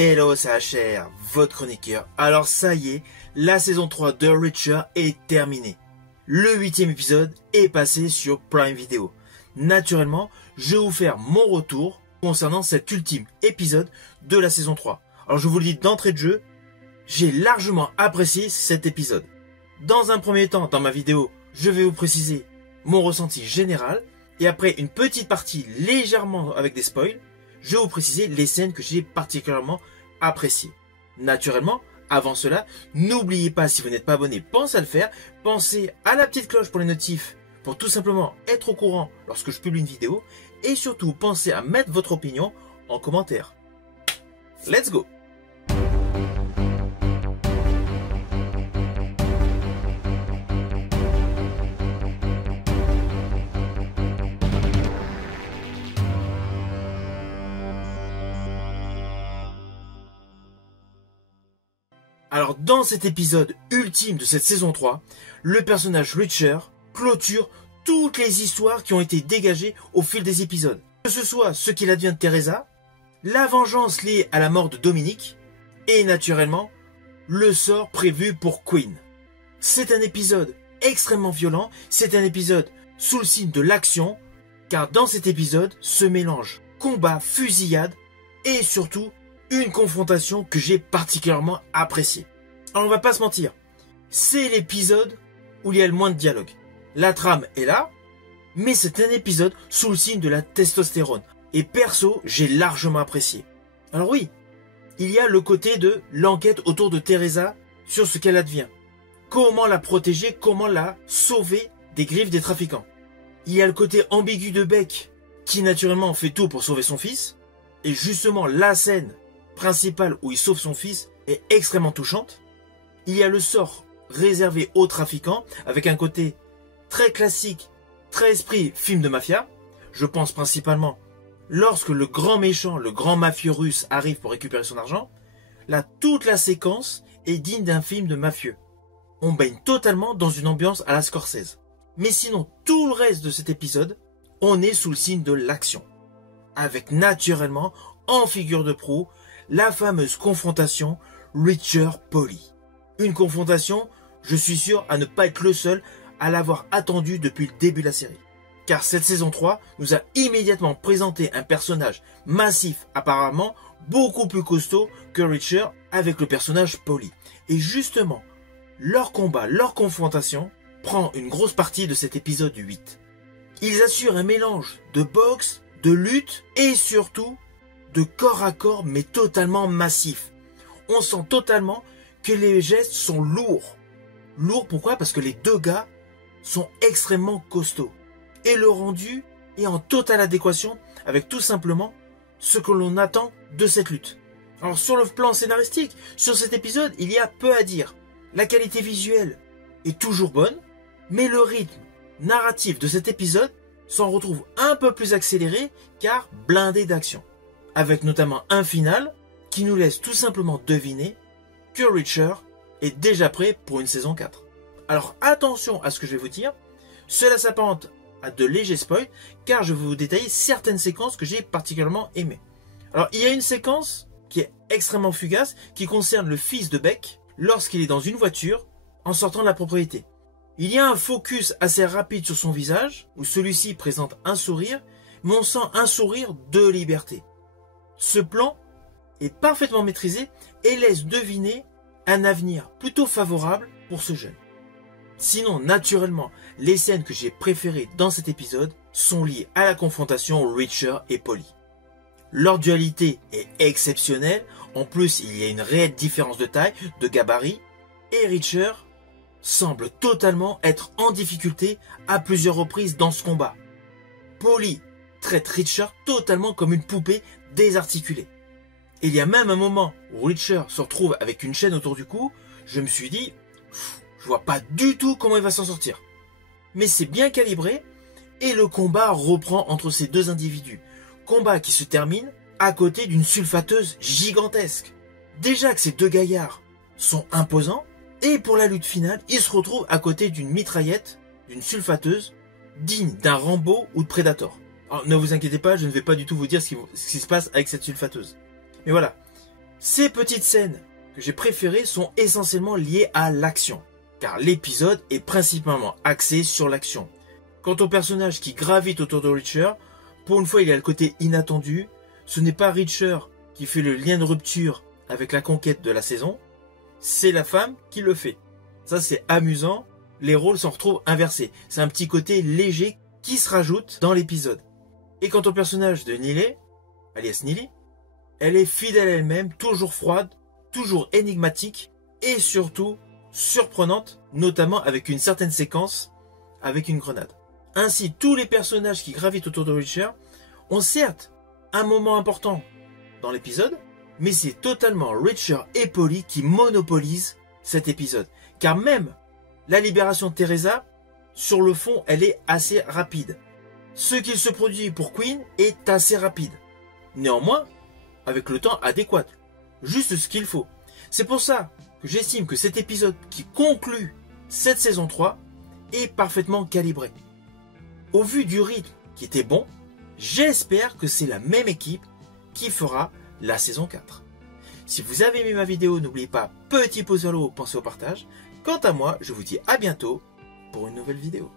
Hello, c'est HR, votre chroniqueur. Alors ça y est, la saison 3 de Reacher est terminée. Le 8e épisode est passé sur Prime Video. Naturellement, je vais vous faire mon retour concernant cet ultime épisode de la saison 3. Alors je vous le dis d'entrée de jeu, j'ai largement apprécié cet épisode. Dans un premier temps, dans ma vidéo, je vais vous préciser mon ressenti général. Et après une petite partie légèrement avec des spoils, je vais vous préciser les scènes que j'ai particulièrement appréciées. Naturellement, avant cela, n'oubliez pas, si vous n'êtes pas abonné, pensez à le faire. Pensez à la petite cloche pour les notifs, pour tout simplement être au courant lorsque je publie une vidéo. Et surtout, pensez à mettre votre opinion en commentaire. Let's go! Alors dans cet épisode ultime de cette saison 3, le personnage Reacher clôture toutes les histoires qui ont été dégagées au fil des épisodes. Que ce soit ce qu'il advient de Teresa, la vengeance liée à la mort de Dominic, et naturellement, le sort prévu pour Quinn. C'est un épisode extrêmement violent, c'est un épisode sous le signe de l'action, car dans cet épisode se mélange combat, fusillade, et surtout une confrontation que j'ai particulièrement appréciée. Alors on va pas se mentir, c'est l'épisode où il y a le moins de dialogue. La trame est là, mais c'est un épisode sous le signe de la testostérone. Et perso, j'ai largement apprécié. Alors oui, il y a le côté de l'enquête autour de Teresa sur ce qu'elle advient. Comment la protéger, comment la sauver des griffes des trafiquants. Il y a le côté ambigu de Beck, qui naturellement fait tout pour sauver son fils. Et justement, la scène principale où il sauve son fils est extrêmement touchante. Il y a le sort réservé aux trafiquants, avec un côté très classique, très esprit film de mafia. Je pense principalement lorsque le grand méchant, le grand mafieux russe arrive pour récupérer son argent. Là, toute la séquence est digne d'un film de mafieux. On baigne totalement dans une ambiance à la Scorsese. Mais sinon, tout le reste de cet épisode, on est sous le signe de l'action. Avec naturellement, en figure de proue, la fameuse confrontation Reacher-Paulie. Une confrontation, je suis sûr, à ne pas être le seul à l'avoir attendue depuis le début de la série. Car cette saison 3 nous a immédiatement présenté un personnage massif, apparemment beaucoup plus costaud que Reacher avec le personnage Paulie. Et justement, leur combat, leur confrontation prend une grosse partie de cet épisode 8. Ils assurent un mélange de boxe, de lutte et surtout de corps à corps, mais totalement massif. On sent totalement que les gestes sont lourds. Lourds pourquoi? Parce que les deux gars sont extrêmement costauds. Et le rendu est en totale adéquation avec tout simplement ce que l'on attend de cette lutte. Alors sur le plan scénaristique, sur cet épisode, il y a peu à dire. La qualité visuelle est toujours bonne, mais le rythme narratif de cet épisode s'en retrouve un peu plus accéléré car blindé d'action. Avec notamment un final qui nous laisse tout simplement deviner que Reacher est déjà prêt pour une saison 4. Alors attention à ce que je vais vous dire, cela s'apparente à de légers spoils car je vais vous détailler certaines séquences que j'ai particulièrement aimées. Alors il y a une séquence qui est extrêmement fugace qui concerne le fils de Beck lorsqu'il est dans une voiture en sortant de la propriété. Il y a un focus assez rapide sur son visage où celui-ci présente un sourire, mais on sent un sourire de liberté. Ce plan est parfaitement maîtrisé et laisse deviner un avenir plutôt favorable pour ce jeune. Sinon, naturellement, les scènes que j'ai préférées dans cet épisode sont liées à la confrontation Reacher et Paulie. Leur dualité est exceptionnelle, en plus il y a une réelle différence de taille, de gabarit, et Reacher semble totalement être en difficulté à plusieurs reprises dans ce combat. Paulie traite Reacher totalement comme une poupée désarticulée. Et il y a même un moment où Reacher se retrouve avec une chaîne autour du cou, je me suis dit, je vois pas du tout comment il va s'en sortir. Mais c'est bien calibré et le combat reprend entre ces deux individus. Combat qui se termine à côté d'une sulfateuse gigantesque. Déjà que ces deux gaillards sont imposants, et pour la lutte finale, ils se retrouvent à côté d'une mitraillette, d'une sulfateuse, digne d'un Rambo ou de Predator. Alors, ne vous inquiétez pas, je ne vais pas du tout vous dire ce qui se passe avec cette sulfateuse. Mais voilà, Ces petites scènes que j'ai préférées sont essentiellement liées à l'action, car l'épisode est principalement axé sur l'action. Quant au personnage qui gravite autour de Reacher, pour une fois il y a le côté inattendu, ce n'est pas Reacher qui fait le lien de rupture avec la conquête de la saison, c'est la femme qui le fait. Ça c'est amusant, les rôles s'en retrouvent inversés. C'est un petit côté léger qui se rajoute dans l'épisode. Et quant au personnage de Neely, alias Neely, elle est fidèle à elle-même, toujours froide, toujours énigmatique et surtout surprenante, notamment avec une certaine séquence avec une grenade. Ainsi, tous les personnages qui gravitent autour de Reacher ont certes un moment important dans l'épisode, mais c'est totalement Reacher et Polly qui monopolisent cet épisode. Car même la libération de Teresa, sur le fond, elle est assez rapide. Ce qu'il se produit pour Quinn est assez rapide. Néanmoins, avec le temps adéquat. Juste ce qu'il faut. C'est pour ça que j'estime que cet épisode qui conclut cette saison 3 est parfaitement calibré. Au vu du rythme qui était bon, j'espère que c'est la même équipe qui fera la saison 4. Si vous avez aimé ma vidéo, n'oubliez pas, petit pouce vers le haut, pensez au partage. Quant à moi, je vous dis à bientôt pour une nouvelle vidéo.